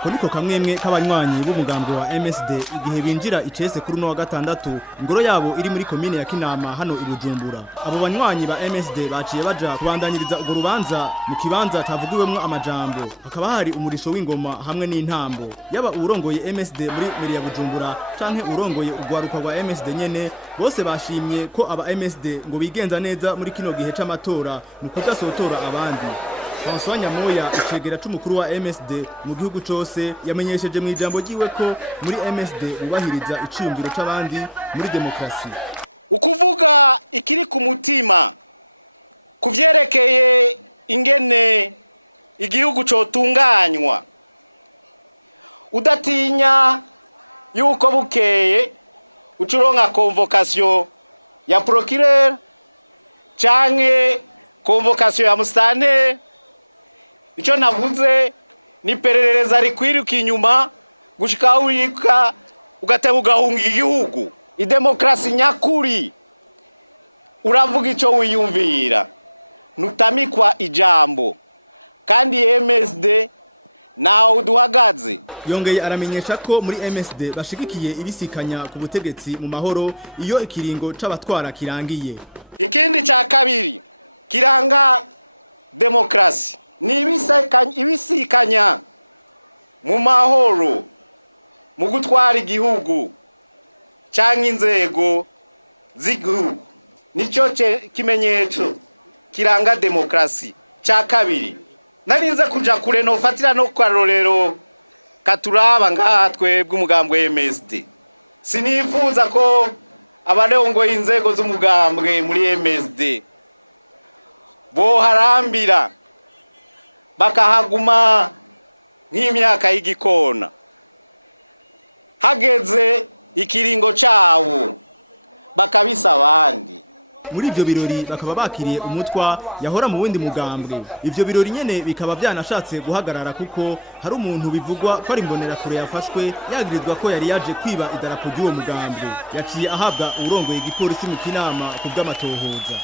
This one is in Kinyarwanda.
ako niko kamwemwe k'abanywanyi b'umugambwe wa MSD igihe binjira icese kuri wa gatandatu ingoro yabo iri muri komine ya Kinama hano i Bujumbura. Abo banywanyi ba MSD baciye baja kubandanyiriza urwo rubanza mu kibanza tavugiwemwo amajambo, hakaba hari umurisho w'ingoma hamwe n'intambo. Yaba urongoye MSD muri meri ya Bujumbura canke urongoye urwaruka rwa MSD nyene, bose bashimye ko aba MSD ngo bigenza neza muri kino gihe c'amatora mu kudasotora abandi. François Nyamoya icegera c'umukuru wa MSD mu gihugu cose yamenyesheje mu ijambo ryiwe ko muri MSD bubahiriza iciyumviro c'abandi muri demokrasi. Ukuvuga ikiri ku mutima kuvyerekeye ingene igihugu cotunganywa, udatinya yuko bukeye ucuronka convocation ya procureur canke convocation ya mustanteri. Ico navuze ni perereza rikwiruka inyuma gushika urika ugatebugahunga igihugu. Idemokrasi nyakuri uravuga ico wiyumvira, nutamikwa ijambo, kandi MSD naho uduhagaze. Yongeye aramenyesha ko muri MSD bashigikiye ibisikanya ku butegetsi mu mahoro iyo ikiringo c'abatwara kirangiye. Ikindi ca kabiri kiranga demokrasi ni ibisikanya mu mahoro mu gutwara igihugu canke inzego z'igihugu. Nico kimenyetso kiranga demokrasi ca kabiri. Narinze kuja kure no fatira no kwarorero katuraba ngaha twebwe umugambwe MSD. Sinifuza ko abarongoye inzego z'umugambwe muri MSD bo harambira bakahaguma nk'imyaka y'igikona, hageze ikiringo cawo bakabisa abandi. Muri ivyo birori bakaba bakiriye umutwa yahora mu wundi mugambwe. Ivyo birori nyene bikaba byanashatse guhagarara kuko hari umuntu bivugwa ko ari imbonera kure yafashwe yagirizwa ko yari yaje kwiba idarapo ry'uwo mugambwe. Yaciye ahabwa urongoye igipolisi mu Kinama ku bw'amatohoza.